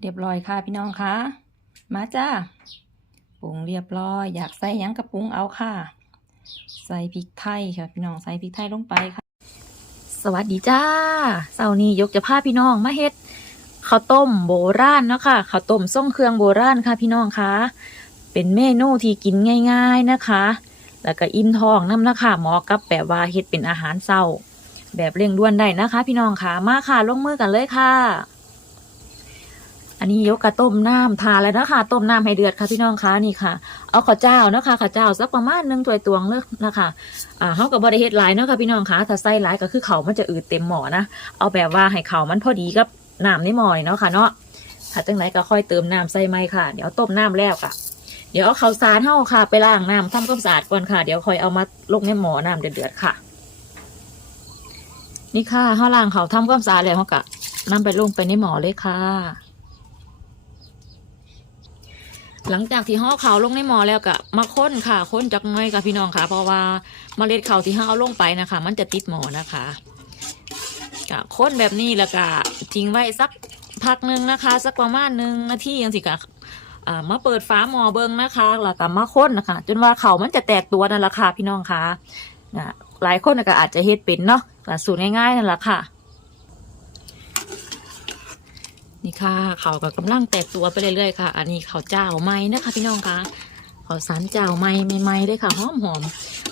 เรียบร้อยค่ะพี่น้องคะมาจ้าปรุงเรียบร้อย อยากใส่ยังกระปรุงเอาค่ะ ใส่พริกไทยค่ะพี่น้องใส่พริกไทยลงไปค่ะ สวัสดีจ้าเสาร์นี้ยกจะพาพี่น้องมาเฮ็ดข้าวต้มโบราณเนาะค่ะข้าวต้มส่งเครื่องโบราณค่ะพี่น้องคะเป็นเมนูที่กินง่าย ๆนะคะ แล้วก็อิ่มท้องน้ำนะคะเหมาะกับแบบว่าเฮ็ดเป็นอาหารเช้า แบบเร่งด่วนได้นะคะ พี่น้องค่ะมาค่ะลงมือกันเลยค่ะ อันนี้ยกกระต้มน้ำทาแล้วนะคะต้มน้ำให้เดือดค่ะพี่น้องคะนี่ค่ะ เอาข้าวเจ้านะคะข้าวเจ้าสักประมาณหนึ่งถ้วยตวงเลยนะคะอ่าเฮากับบริเฮ็ดหลายเนาะค่ะพี่น้องคะถ้าใส่หลายก็คือเขามันจะอืดเต็มหม้อนะเอาแบบว่าให้เขามันพอดีกับน้ำในหม้อนี่เนาะค่ะเนาะถ้าจังไหนก็ค่อยเติมน้ำใส่ไหมค่ะ เดี๋ยวต้มน้ำแล้วค่ะเดี๋ยวเอาข้าวสารเฮาค่ะ ไปล้างน้ำทำความสะอาดก่อนค่ะ เดี๋ยวค่อยเอามาลงในหม้อน้ำเดือดๆค่ะ นี่ค่ะเฮาล้างเขาทำความสะอาดแล้วเฮาก็นำไปลงไปในหม้อเลยค่ะ หลังจากที่ห่อเขาวลงในหม้อแล้วก็มาค้นค่ะค้นจากน้อยค่ะพี่น้องค่ะ เพราะว่าเมล็ดข้าวที่ห่อเอาลงไปนะคะ มันจะติดหม้อนะคะก็ค้นแบบนี้แล้วก็ทิ้งไว้สักพักหนึ่งนะคะ สักประมาณหนึ่งนาทียังสิกะมาเปิดฝาหม้อเบิ้งนะคะแล้วก็มาค้นนะคะ จนว่าเขามันจะแตกตัวนั่นแหละค่ะพี่น้องค่ะอ่าหลายคนก็อาจจะเฮ็ดเป็นเนาะสูตรง่ายๆนั่นแหละค่ะ นี่ค่ะเขาวก็กำลังแตกตัวไปเรื่อยๆค่ะ อันนี้เขาวเจ้าไม้นะคะ พี่น้องคะเขาวสารเจ้าไม้ใหม่ๆเลยค่ะหอมหอม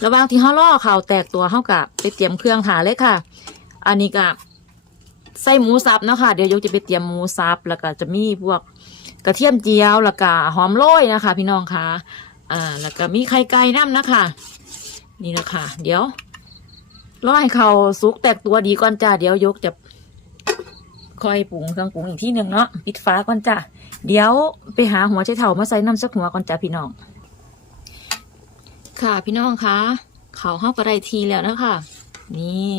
ระหว่างที่เขาล่อเขาวแตกตัวเขากับไปเตรียมเครื่องถาเลยค่ะ อันนี้ก็ใส่หมูสับนะค่ะเดี๋ยวยกจะไปเตรียมหมูสับแล้วก็จะมีพวกกระเทียมเจียวแล้วก็หอมโรยนะคะ พี่น้องคะอ่าแล้วก็มีไข่ไก่น้ำนะคะ นี่นะคะเดี๋ยวรอให้เขาสุกแตกตัวดีก่อนจ้าเดี๋ยวยกจะ ค่อยปรุงเครื่องปรุงอีกที่หนึ่งเนาะปิดฟ้าก่อนจ้ะเดี๋ยวไปหาหัวใจเถามาใส่น้ำสักหัวก่อนจ้ะพี่น้อง ค่ะพี่น้องคะเขาเข้ากระไรทีแล้วนะคะนี่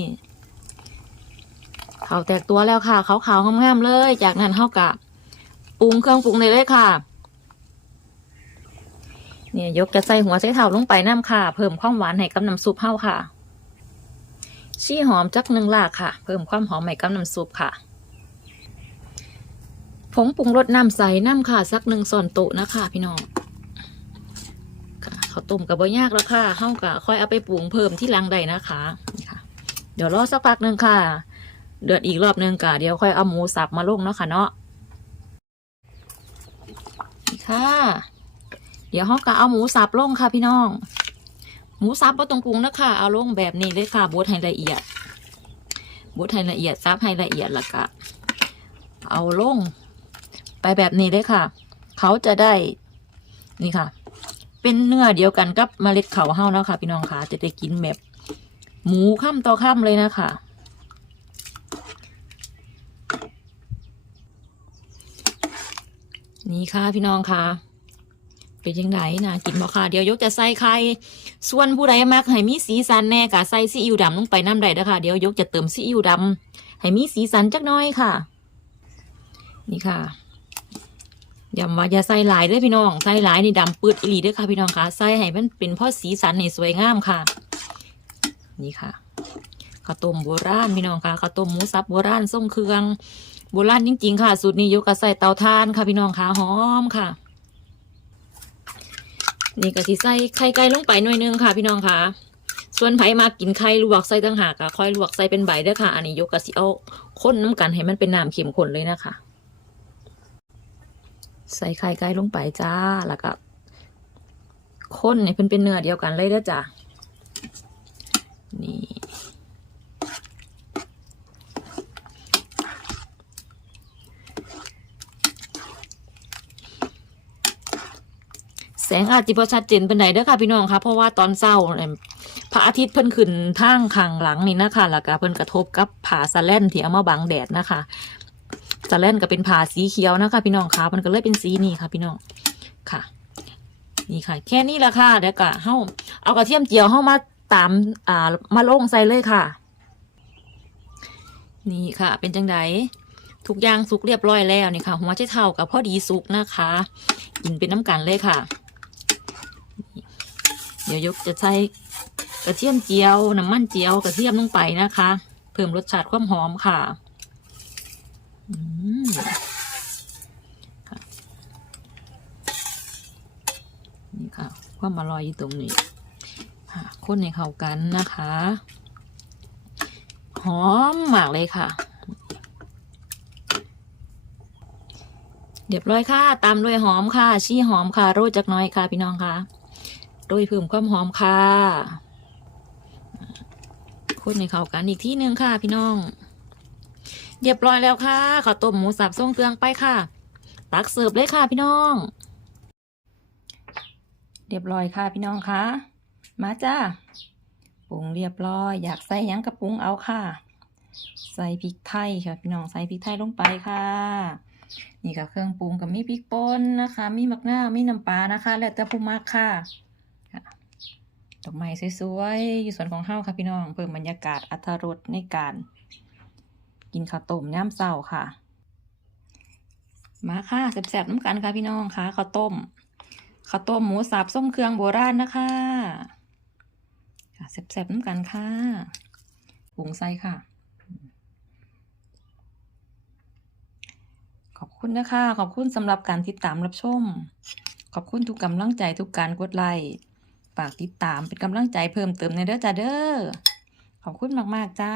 เขาแตกตัวแล้วค่ะเขาขาวๆงามๆเลย จากนั้นเข้ากะปรุงเครื่องปรุงเลยเลยค่ะเนี่ยยกกระใส่หัวใจเถาลงไปน้ำค่ะ เพิ่มความหวานให้กับน้ำซุปเข้าค่ะ ชี้หอมจักหนึ่งลากค่ะ เพิ่มความหอมให้กับน้ำซุปค่ะ ผงปรุงรสน้ำใสน้ำค่ะสักหนึ่งส่วนโต๊ะนะคะพี่น้องค่ะข้าวต้มกับบ่ยากแล้วค่ะเฮากะค่อยเอาไปปรุงเพิ่มที่ลังใดนะคะนี่ค่ะ เดี๋ยวรอสักพักหนึ่งค่ะ เดือดอีกรอบหนึ่งกะเดี๋ยวค่อยเอาหมูสับมาลงเนาะค่ะเนาะค่ะ เดี๋ยวเฮากะเอาหมูสับลงค่ะพี่น้อง หมูสับบ่ต้องปรุงนะคะเอาลงแบบนี้เลยค่ะบดให้ละเอียดบดให้ละเอียดซับให้ละเอียดแล้วก็เอาลง ไปแบบนี้เลยค่ะ เขาจะได้นี่ค่ะ เป็นเนื้อเดียวกันกับเมล็ดเขาเฮานะคะพี่น้องค่ะจะได้กินแบบ หมูข้ามต่อข้ามเลยนะคะนี่ค่ะพี่น้องค่ะเป็นยังไงนะกินบ่ค่ะ เดี๋ยวยกจะใส่ไข่ส่วนผู้ใดมักให้มีสีสันแน่กะใส่ซีอิ๊วดำลงไปน้ำใดเด้อค่ะเดี๋ยวยกจะเติมซีอิ๊วดำให้มีสีสันจักน้อยค่ะ นี่ค่ะ ย้ำว่าอย่าใส่หลายเด้วยพี่น้องใส่หลายนี่ดำปืดอีหลีเด้วยค่ะพี่น้องค่ะใส่ให้มันเป็นพ่อสีสันให้สวยงามค่ะ นี่ค่ะข้าวต้มโบราณพี่น้องค่ะข้าวต้มหมูสับโบราณทรงเครื่องโบราณจริง ๆ ค่ะ สูตรนี้ยกกระใส่เตาถ่านค่ะพี่น้องค่ะหอมค่ะ นี่ก็สิใส่ไข่ไก่ลงไปหน่อยนึงค่ะ พี่น้องค่ะ ส่วนไผมากินไข่ลวกใส่ต่างหากก็ค่อยลวกใส่เป็นใบเด้อค่ะ อันนี้ยกกระสิเอาข้นน้ำกันให้มันเป็นน้ำเค็มข้นเลยนะคะ ใส่ไข่ไก่ลงไปจ้า แล้วก็ข้นให้เพิ่นเป็นเนื้อเดียวกันเลยเด้อจ้านี่ แสงอาจจะพอชัดเจนเป็นไหนเด้อค่ะพี่น้องค่ะเพราะว่าตอนเช้าเนี่ยพระอาทิตย์เพิ่นขึ้นทางข้างหลังนี่นะคะแล้วก็เพิ่นกระทบกับผาสะแลนที่เอามาบังแดดนะคะ สะแลนก็เป็นผ่าสีเขียวนะคะ พี่น้องค่ะมันก็เลยเป็นสีนี้ค่ะ พี่น้องค่ะ นี่ค่ะ แค่นี้ละค่ะเดี๋ยวก็เฮาเอากระเทียมเจียวเฮามาตามอ่ามาลงใส่เลยค่ะ นี่ค่ะ เป็นจังไดทุกอย่างสุกเรียบร้อยแล้วนี่ค่ะ หัวใจเท่ากับพ่อดีสุกนะคะกินเป็นน้ำกันเลยค่ะ เดี๋ยวยกจะใส่กระเทียมเจียวน้ำมันเจียวกระเทียมลงไปนะคะ เพิ่มรสชาติความหอมค่ะ นี่ค่ะ ความอร่อยอยู่ตรงนี้ค่ะคนให้เข้ากันนะคะ หอมมากเลยค่ะเดียบร้อยค่ะ ตามด้วยหอมค่ะ ชี้หอมค่ะโรยจักน้อยค่ะ พี่น้องค่ะโรยเพิ่มความหอมค่ะคนในเข้ากันอีกที่หนึ่งค่ะ พี่น้อง เรียบร้อยแล้วค่ะข้าวต้มหมูสับทรงเครื่องไปค่ะ ตักเสิร์ฟเลยค่ะพี่น้อง เรียบร้อยค่ะพี่น้องคะมาจ้าปรุงเรียบร้อย อยากใส่หยังกระปรุงเอาค่ะ ใส่พริกไทยค่ะพี่น้องใส่พริกไทยลงไปค่ะ นี่ก็เครื่องปรุงกับมีพริกป่นนะคะ มีมะนาวมีน้ำปลานะคะ แล้วแต่ผู้มักค่ะดอกไม้สวยๆอยู่ส่วนของเฮาค่ะพี่น้อง เพิ่มบรรยากาศอรรถรสในการ กินข้าวต้มย่ำเศร้าค่ะ มาค่ะแซ่บๆน้ำกันค่ะพี่น้องค่ะข้าวต้มข้าวต้มหมูสับส้มเครื่องโบราณนะคะค่ะแซ่บๆน้ำกันค่ะปรุงใส่ค่ะ ขอบคุณนะคะ ขอบคุณสำหรับการติดตามรับชม ขอบคุณทุกกำลังใจทุกการกดไลค์ฝากติดตามเป็นกำลังใจเพิ่มเติมในเด้อจ้าเด้อขอบคุณมาก ๆ จ้า